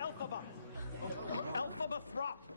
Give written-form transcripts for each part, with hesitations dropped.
Elphaba! Elphaba Throp!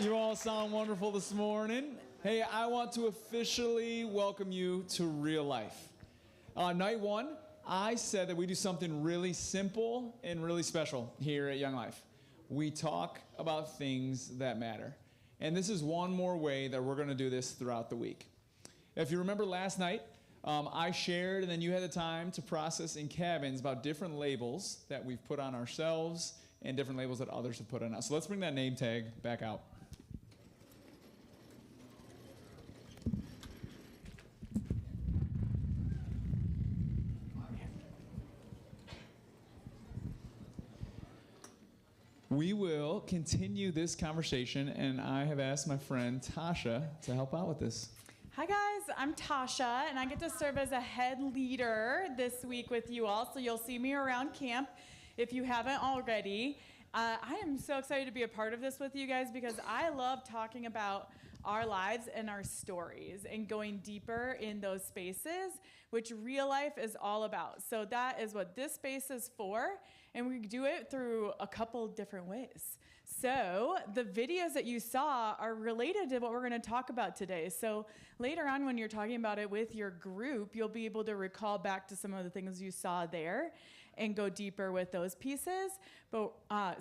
You all sound wonderful this morning. Hey, I want to officially welcome you to real life. Night one, I said that we do something really simple and really special here at Young Life. We talk about things that matter. And this is one more way that we're going to do this throughout the week. If you remember last night, I shared and then you had the time to process in cabins about different labels that we've put on ourselves and different labels that others have put on us. So let's bring that name tag back out. we will continue this conversation, and I have asked my friend Tasha to help out with this. Hi guys, I'm Tasha, and I get to serve as a head leader this week with you all, so you'll see me around camp if you haven't already. I am so excited to be a part of this with you guys because I love talking about our lives and our stories and going deeper in those spaces, which real life is all about. So that is what this space is for, and we do it through a couple different ways. So the videos that you saw are related to what we're going to talk about today. So later on when you're talking about it with your group, you'll be able to recall back to some of the things you saw there and go deeper with those pieces. But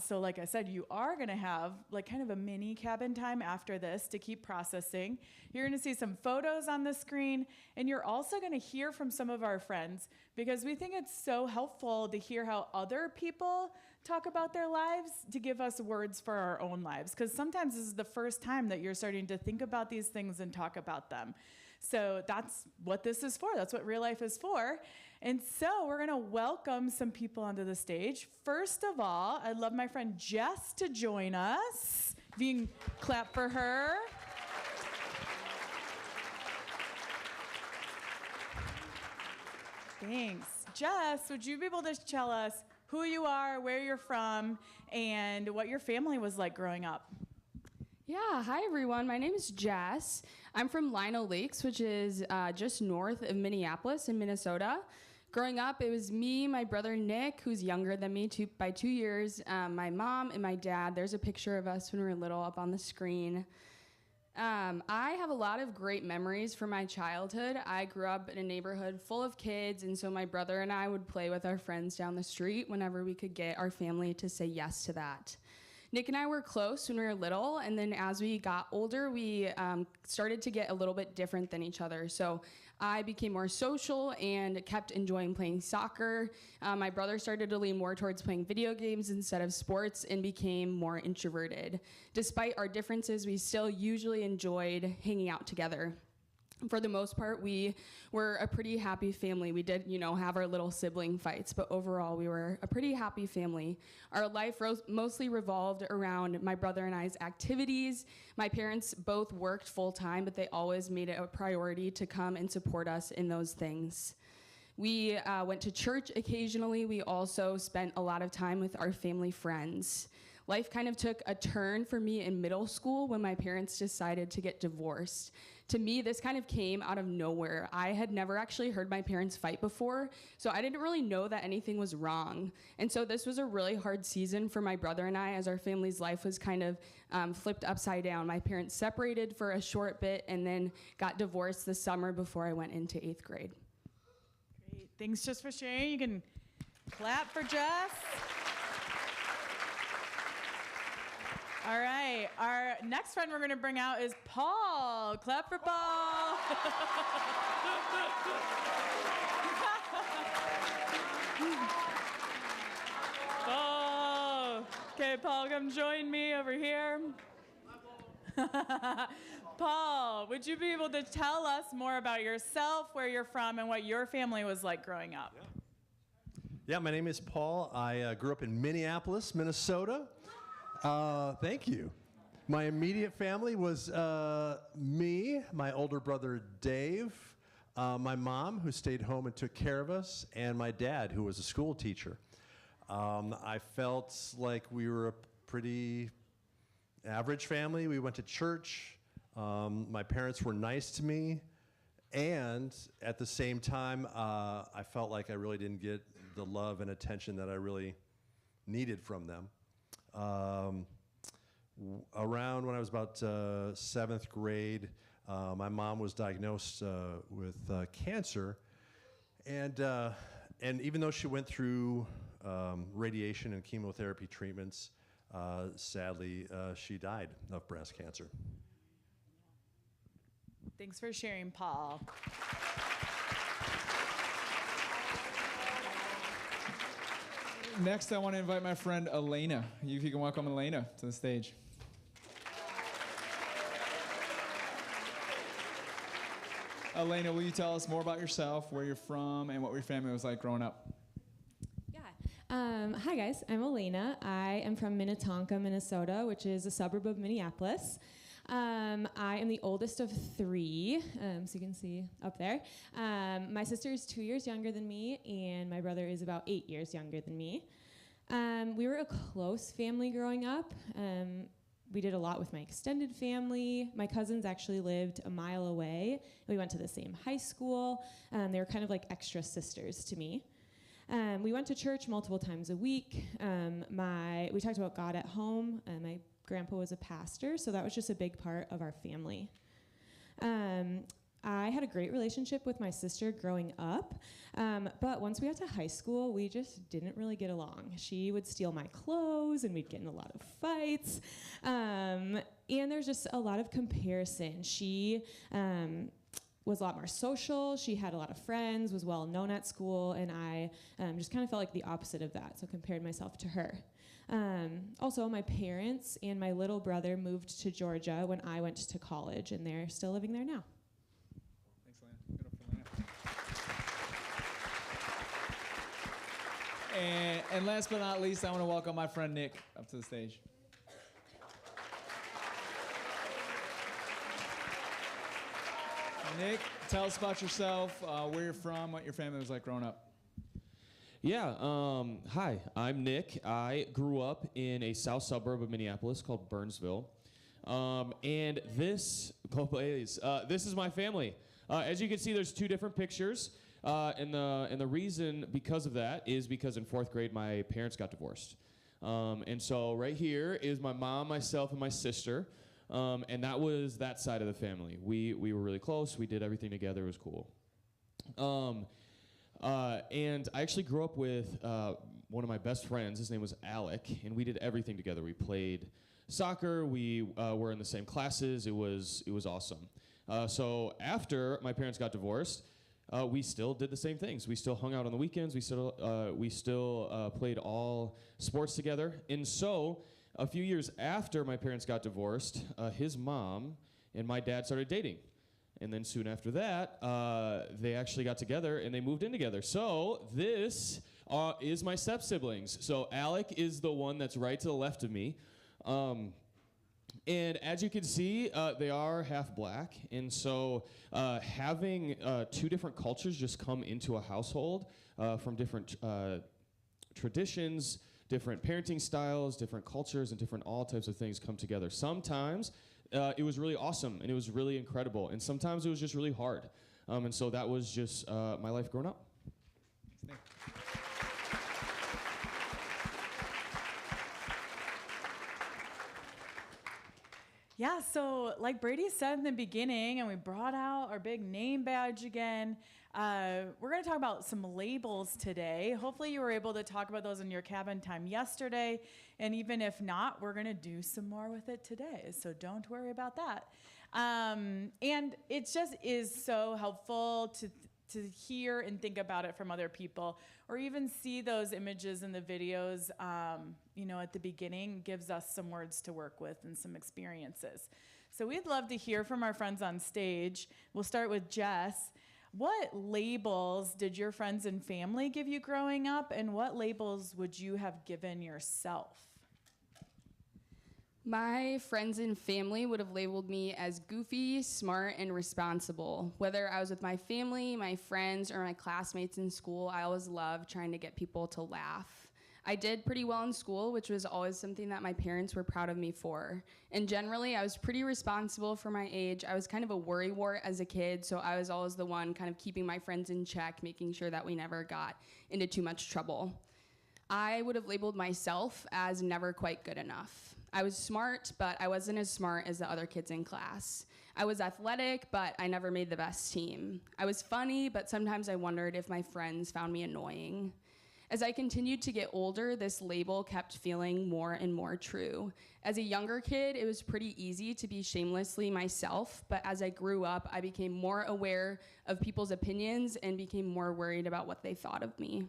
so like I said, you are going to have like kind of a mini cabin time after this to keep processing. You're going to see some photos on the screen, and you're also going to hear from some of our friends because we think it's so helpful to hear how other people talk about their lives to give us words for our own lives, because sometimes this is the first time that you're starting to think about these things and talk about them. So that's what this is for. That's what real life is for. And so we're going to welcome some people onto the stage. First of all, I'd love my friend Jess to join us. If you can clap for her. Thanks. Jess, would you be able to tell us who you are, where you're from, and what your family was like growing up? Yeah, hi everyone. My name is Jess. I'm from Lino Lakes, which is just north of Minneapolis in Minnesota. Growing up, it was me, my brother Nick, who's younger than me by 2 years, my mom, and my dad. There's a picture of us when we were little up on the screen. I have a lot of great memories from my childhood. I grew up in a neighborhood full of kids, and so my brother and I would play with our friends down the street whenever we could get our family to say yes to that. Nick and I were close when we were little, and then as we got older, we started to get a little bit different than each other. So I became more social and kept enjoying playing soccer. My brother started to lean more towards playing video games instead of sports and became more introverted. Despite our differences, we still usually enjoyed hanging out together. For the most part, we were a pretty happy family. We did, have our little sibling fights, but overall, we were a pretty happy family. Our life mostly revolved around my brother and I's activities. My parents both worked full-time, but they always made it a priority to come and support us in those things. We went to church occasionally. We also spent a lot of time with our family friends. Life kind of took a turn for me in middle school when my parents decided to get divorced. To me, this kind of came out of nowhere. I had never actually heard my parents fight before, so I didn't really know that anything was wrong. And so this was a really hard season for my brother and I, as our family's life was kind of flipped upside down. My parents separated for a short bit and then got divorced the summer before I went into 8th grade. Great. Thanks just for sharing. You can clap for Jess. All right, our next friend we're going to bring out is Paul. Clap for Paul. Oh, okay, Paul, come join me over here. Paul, would you be able to tell us more about yourself, where you're from, and what your family was like growing up? Yeah, my name is Paul. I grew up in Minneapolis, Minnesota. Thank you. My immediate family was me, my older brother Dave, my mom, who stayed home and took care of us, and my dad, who was a school teacher. I felt like we were a pretty average family. We went to church. My parents were nice to me, and at the same time, I felt like I really didn't get the love and attention that I really needed from them. Around when I was about 7th grade, my mom was diagnosed with cancer, and even though she went through radiation and chemotherapy treatments, sadly she died of breast cancer. Thanks for sharing, Paul. Next, I want to invite my friend Elena. If you can welcome Elena to the stage. Elena, will you tell us more about yourself, where you're from, and what your family was like growing up? Yeah, Hi guys, I'm Elena. I am from Minnetonka, Minnesota, which is a suburb of Minneapolis. I am the oldest of three, so you can see up there. My sister is 2 years younger than me, and my brother is about 8 years younger than me. We were a close family growing up. We did a lot with my extended family. My cousins actually lived a mile away. We went to the same high school. They were kind of like extra sisters to me. We went to church multiple times a week. We talked about God at home. My grandpa was a pastor, so that was just a big part of our family. I had a great relationship with my sister growing up, but once we got to high school, we just didn't really get along. She would steal my clothes, and we'd get in a lot of fights. And there's just a lot of comparison. She was a lot more social. She had a lot of friends, was well known at school, and I just kind of felt like the opposite of that, so compared myself to her. Also, my parents and my little brother moved to Georgia when I went to college, and they're still living there now. Thanks, Lana. Good up for Lana. And last but not least, I want to welcome my friend Nick up to the stage. Nick, tell us about yourself, where you're from, what your family was like growing up. Yeah, hi, I'm Nick. I grew up in a south suburb of Minneapolis called Burnsville. And this is my family. As you can see, there's two different pictures. And the reason because of that is because in 4th grade, my parents got divorced. And so right here is my mom, myself, and my sister. And that was that side of the family. We were really close. We did everything together. It was cool. And I actually grew up with one of my best friends. His name was Alec, and we did everything together. We played soccer. We were in the same classes. It was awesome. So after my parents got divorced, we still did the same things. We still hung out on the weekends. We still played all sports together. And so a few years after my parents got divorced, his mom and my dad started dating. And then soon after that, they actually got together and they moved in together. So this is my step-siblings. So Alec is the one that's right to the left of me. And as you can see, they are half black. And so having two different cultures just come into a household from different traditions, different parenting styles, different cultures, and different all types of things come together. Sometimes it was really awesome and it was really incredible, and sometimes it was just really hard. And so that was just my life growing up. Yeah, so like Brady said in the beginning, and we brought out our big name badge again, we're going to talk about some labels today. Hopefully you were able to talk about those in your cabin time yesterday, and even if not, we're going to do some more with it today, so don't worry about that. And it just is so helpful to hear and think about it from other people, or even see those images in the videos, at the beginning, gives us some words to work with and some experiences. So we'd love to hear from our friends on stage. We'll start with Jess. What labels did your friends and family give you growing up, and what labels would you have given yourself? My friends and family would have labeled me as goofy, smart, and responsible. Whether I was with my family, my friends, or my classmates in school, I always loved trying to get people to laugh. I did pretty well in school, which was always something that my parents were proud of me for. And generally, I was pretty responsible for my age. I was kind of a worrywart as a kid, so I was always the one kind of keeping my friends in check, making sure that we never got into too much trouble. I would have labeled myself as never quite good enough. I was smart, but I wasn't as smart as the other kids in class. I was athletic, but I never made the best team. I was funny, but sometimes I wondered if my friends found me annoying. As I continued to get older, this label kept feeling more and more true. As a younger kid, it was pretty easy to be shamelessly myself, but as I grew up, I became more aware of people's opinions and became more worried about what they thought of me.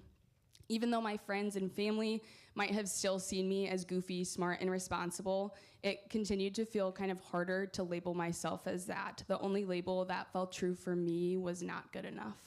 Even though my friends and family might have still seen me as goofy, smart, and responsible, it continued to feel kind of harder to label myself as that. The only label that felt true for me was not good enough.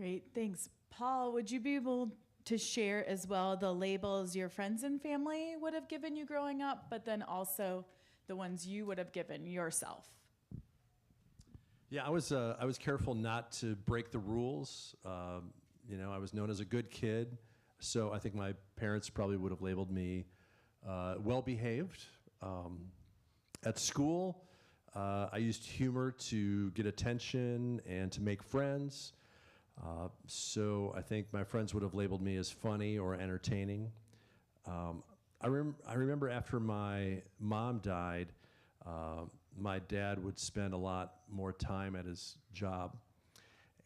Great, thanks. Paul, would you be able to share as well the labels your friends and family would have given you growing up, but then also the ones you would have given yourself? Yeah, I was careful not to break the rules. I was known as a good kid, so I think my parents probably would have labeled me well behaved. At school, I used humor to get attention and to make friends. So I think my friends would have labeled me as funny or entertaining. I remember after my mom died, my dad would spend a lot more time at his job,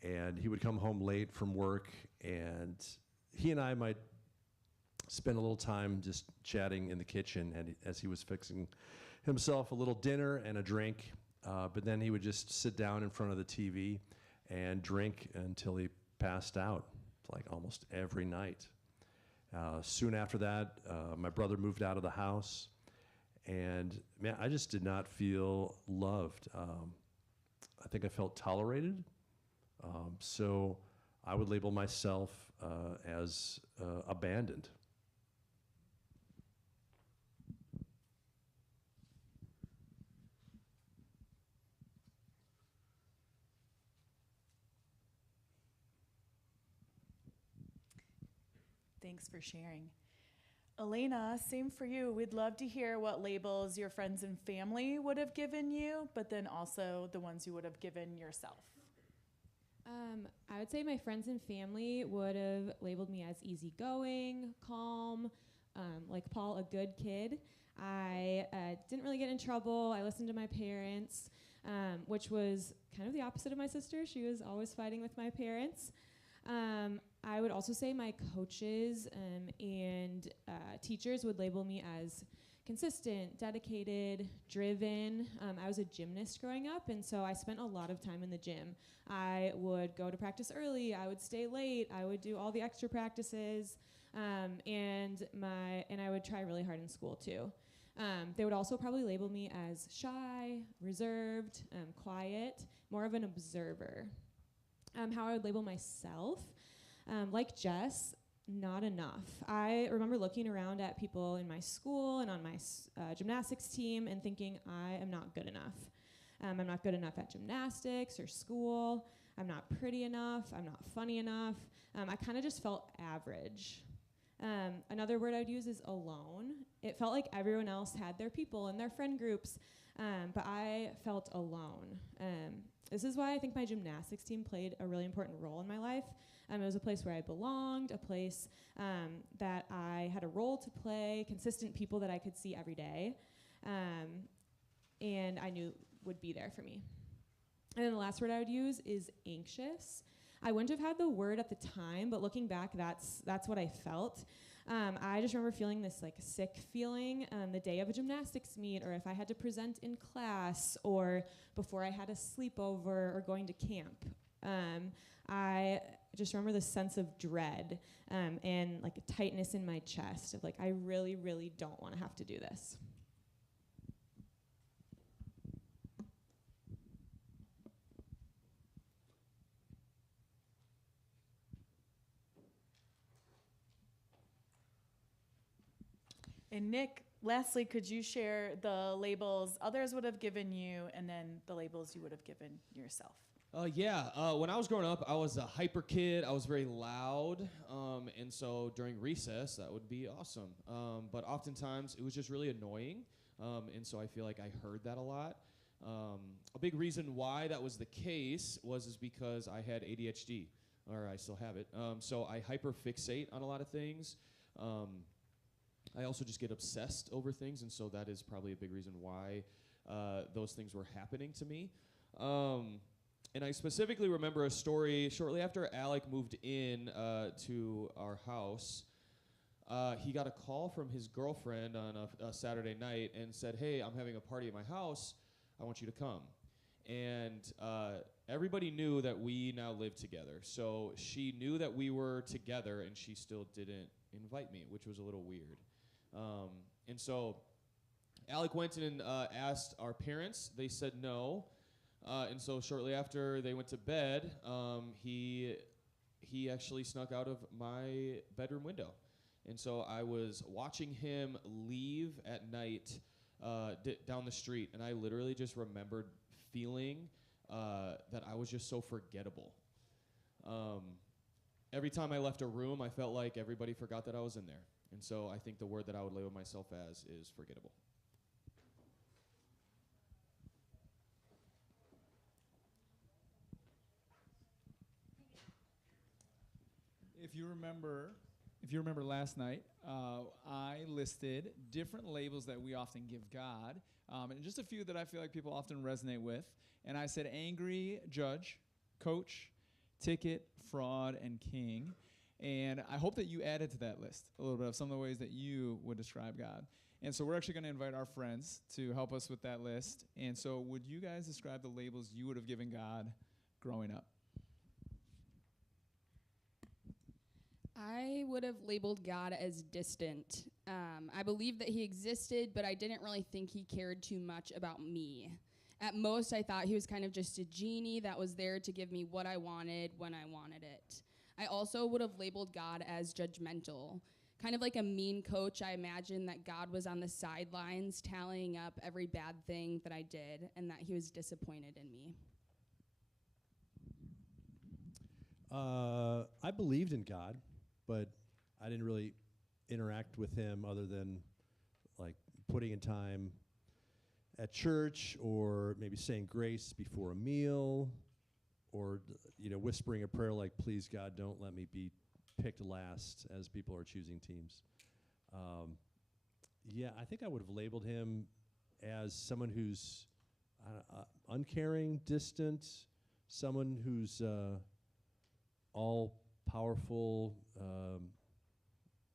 and he would come home late from work, and he and I might spend a little time just chatting in the kitchen and as he was fixing himself a little dinner and a drink, but then he would just sit down in front of the TV and drink until he passed out, like almost every night. Soon after that, my brother moved out of the house, and man, I just did not feel loved. I think I felt tolerated, so I would label myself as abandoned. Thanks for sharing. Elena, same for you. We'd love to hear what labels your friends and family would have given you, but then also the ones you would have given yourself. I would say my friends and family would have labeled me as easygoing, calm, like Paul, a good kid. I didn't really get in trouble. I listened to my parents, which was kind of the opposite of my sister. She was always fighting with my parents. I would also say my coaches and teachers would label me as consistent, dedicated, driven. I was a gymnast growing up, and so I spent a lot of time in the gym. I would go to practice early. I would stay late. I would do all the extra practices, and I would try really hard in school too. They would also probably label me as shy, reserved, quiet, more of an observer. How I would label myself, like Jess, not enough. I remember looking around at people in my school and on my gymnastics team and thinking, I am not good enough. I'm not good enough at gymnastics or school. I'm not pretty enough. I'm not funny enough. I kind of just felt average. Another word I'd use is alone. It felt like everyone else had their people and their friend groups, but I felt alone. This is why I think my gymnastics team played a really important role in my life. It was a place where I belonged, a place that I had a role to play, consistent people that I could see every day, and I knew would be there for me. And then the last word I would use is anxious. I wouldn't have had the word at the time, but looking back, that's what I felt. I just remember feeling this like sick feeling the day of a gymnastics meet, or if I had to present in class, or before I had a sleepover or going to camp. I just remember this sense of dread and like a tightness in my chest of like, I really, really don't want to have to do this. And Nick, lastly, could you share the labels others would have given you and then the labels you would have given yourself? When I was growing up, I was a hyper kid. I was very loud, and so during recess, that would be awesome. But oftentimes, it was just really annoying, and so I feel like I heard that a lot. A big reason why that was the case is because I had ADHD, or I still have it. So I hyperfixate on a lot of things. I also just get obsessed over things, and so that is probably a big reason why those things were happening to me. And I specifically remember a story shortly after Alec moved in to our house. He got a call from his girlfriend on a Saturday night and said, "Hey, I'm having a party at my house. I want you to come." And everybody knew that we now live together. So she knew that we were together, and she still didn't invite me, which was a little weird. And so Alec went and asked our parents. They said no. And so shortly after they went to bed, he he actually snuck out of my bedroom window. And so I was watching him leave at night down the street, and I literally just remembered feeling that I was just so forgettable. Every time I left a room, I felt like everybody forgot that I was in there. And so I think the word that I would label myself as is forgettable. If you remember last night, I listed different labels that we often give God, and just a few that I feel like people often resonate with. And I said angry judge, coach, ticket, fraud, and king. And I hope that you added to that list a little bit of some of the ways that you would describe God. And so we're actually going to invite our friends to help us with that list. And so would you guys describe the labels you would have given God growing up? I would have labeled God as distant. I believed that he existed, but I didn't really think he cared too much about me. At most, I thought he was kind of just a genie that was there to give me what I wanted when I wanted it. I also would have labeled God as judgmental. Kind of like a mean coach, I imagined that God was on the sidelines tallying up every bad thing that I did and that he was disappointed in me. I believed in God, but I didn't really interact with him other than like putting in time at church, or maybe saying grace before a meal, or whispering a prayer like, please God, don't let me be picked last as people are choosing teams. I think I would have labeled him as someone who's uncaring, distant, someone who's all powerful,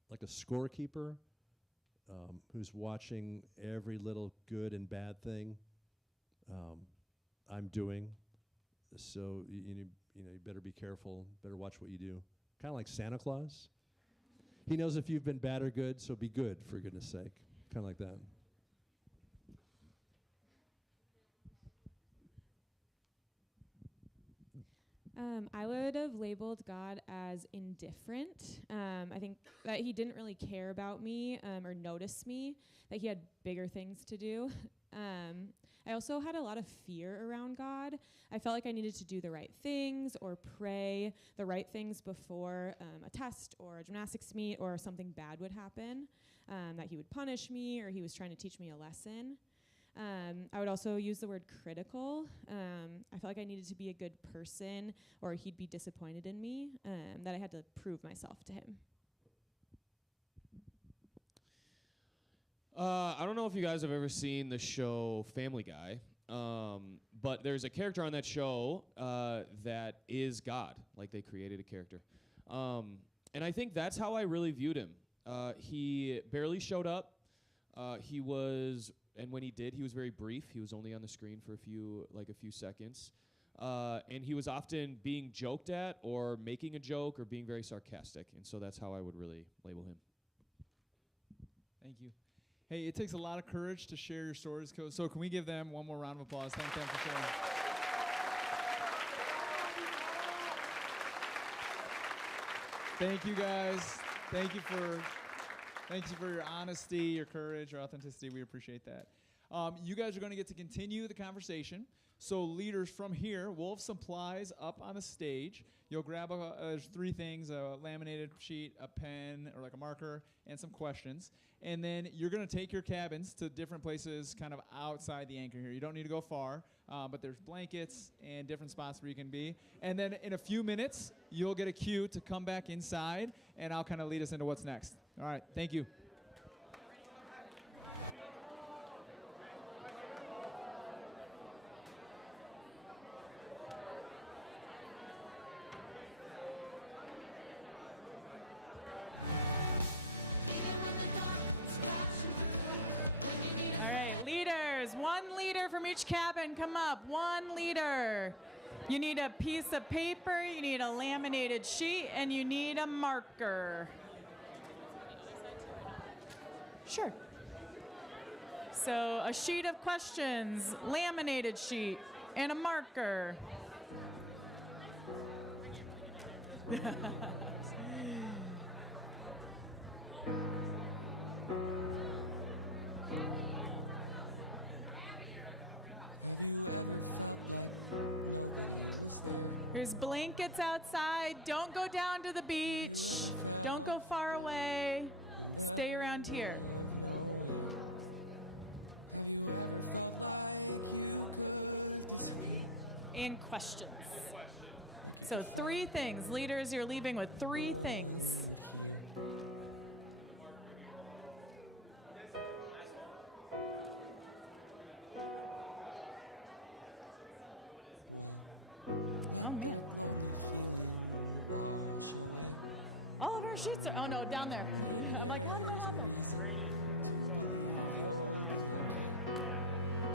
like a scorekeeper, who's watching every little good and bad thing I'm doing. So you better be careful, better watch what you do. Kind of like Santa Claus. He knows if you've been bad or good, so be good, for goodness sake. Kind of like that. I would have labeled God as indifferent. I think that he didn't really care about me or notice me, that he had bigger things to do. I also had a lot of fear around God. I felt like I needed to do the right things or pray the right things before a test or a gymnastics meet or something bad would happen, that he would punish me or he was trying to teach me a lesson. I would also use the word critical. I felt like I needed to be a good person or he'd be disappointed in me, that I had to prove myself to him. I don't know if you guys have ever seen the show Family Guy, but there's a character on that show that is God. Like, they created a character. And I think that's how I really viewed him. He barely showed up. And when he did, he was very brief. He was only on the screen for a few seconds. And he was often being joked at or making a joke or being very sarcastic. And so that's how I would really label him. Thank you. Hey, it takes a lot of courage to share your stories. So can we give them one more round of applause? Thank them for sharing. Thank you, guys. Thank you for your honesty, your courage, your authenticity. We appreciate that. You guys are going to get to continue the conversation. So leaders from here, we'll have supplies up on the stage. You'll grab there's three things: a laminated sheet, a pen, or like a marker, and some questions. And then you're going to take your cabins to different places kind of outside the anchor here. You don't need to go far, but there's blankets and different spots where you can be. And then in a few minutes, you'll get a cue to come back inside, and I'll kind of lead us into what's next. All right, thank you. All right, leaders, 1 leader from each cabin, come up, 1 leader. You need a piece of paper, you need a laminated sheet, and you need a marker. Sure. So a sheet of questions, laminated sheet, and a marker. There's blankets outside. Don't go down to the beach. Don't go far away. Stay around here. And questions. So 3 things. Leaders, you're leaving with 3 things. Oh, man. All of our sheets are, oh no, down there. I'm like, how did that happen?